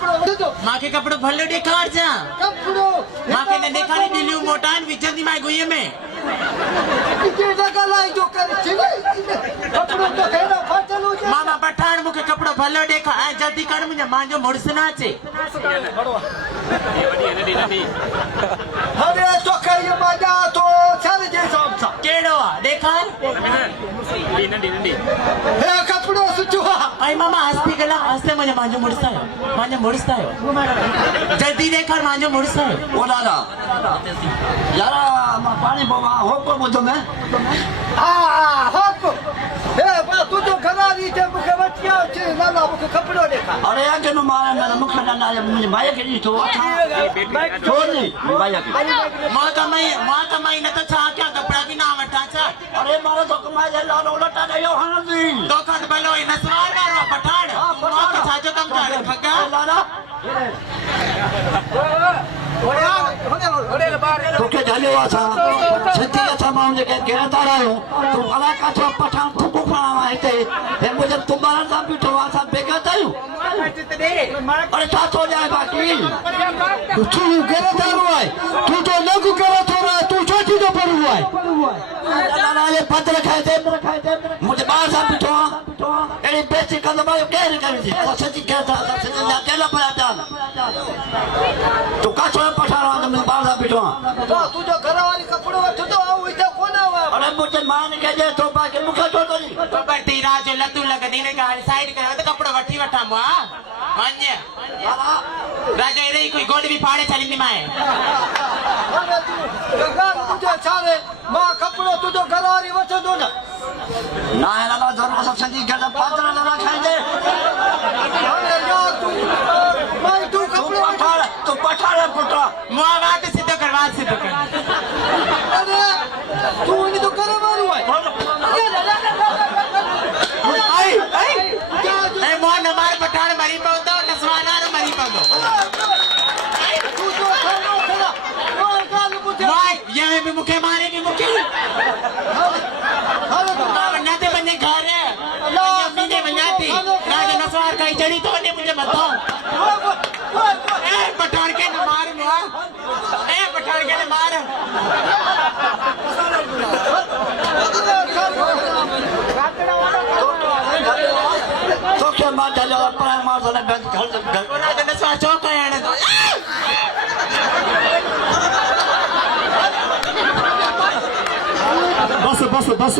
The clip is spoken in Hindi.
माँ के कपड़ों भले देखार जा माँ के ने देखा नहीं दिल्ली मोटान विचन दी माँ गुये में मामा पठान मुके कपड़ों भले देखा जल्दी कर मुझे माँ जो मुड़सना चे अरे तो कहीं मजा तो चल जे समझा केड़ो देखा हे कपड़ों सुचुआ आई मामा हंसती गला हंसते मुझे माँ जो मुड़सा है जल्दी देखा माँ जो मुड़सा है ओ दादा यारा पानी बाबा होको मुझे में होको हे बा तू तो खरा दी थे मुके बच्चिया छे ना ना मुके कपड़ों देखा अरे आगे नो मारे मेरा मुख ना ना मुझे भाई के नहीं तो छोड़ नहीं भाई के माँ का मैं न तो चाह क्या कपड़ा भी ना मटा चा अरे मारा तो कमाई ले लो लटा दे यो हन दी तो खत बलो इन सवाल मारो पठान माँ का छाजो कम कर फगा लाला तो के जाले वासा सच्ची अच्छा मामले के कहता रहो तुम अला का तो पठान तुम बुखाना माइते हे मुझे तुम्हारा नाम भी तो वासा बेगाता हूं अरे साथ हो जाए बाकी तू कहता रहो तू तो लगू कहता रहा तू छोटी तो पर हुआ है ये पत्र खाए दे मुझे बाहर सा बिठो एड़ी बेची का दबायो कह रही कर दी सच्ची कहता सच्ची ना केला पर जान तू का छोड़ पठारा तो मैं बाहर सा बिठो तो तू जो घर वाली कपड़ो वठ तो आओ इधर कोना हुआ अरे मुझे मान के जे तो बाकी मुखा छोड़ दो तो बट्टी राज लतू लगदी ने गाड़ी साइड करे तो कपड़ो वठी वठा मुआ मान्य राजा रे कोई गोली भी फाड़े चली नी माए अरे तू गंगा तुझे छारे मां कपड़ो तू जो घर वाली वठ दो ना ना ना जरूर सब संजी के पात्र ना खाई दे अरे यार तू मैं तू कपड़ो पठार तो पठार पुत्रा मुआ बात सिद्ध करवा सिद्ध कर अरे तू इन्हें तो करे मारू है आई ए मुआ न मार पठान मरी पौतो नसवाना न मरी पौतो तू जो खड़ा खड़ा और गाल मुझे मुआ ये भी मुखे मारे की मुखे बनाते बने घर है अपने बनाती राजा नसवार का चढ़ी तो ने मुझे बताओ ए पठान के न मार मुआ ए पठान के न मार तो क्या मार डालो पर मार दो ना घर राजा नसवार चौक है आने दो बस बस बस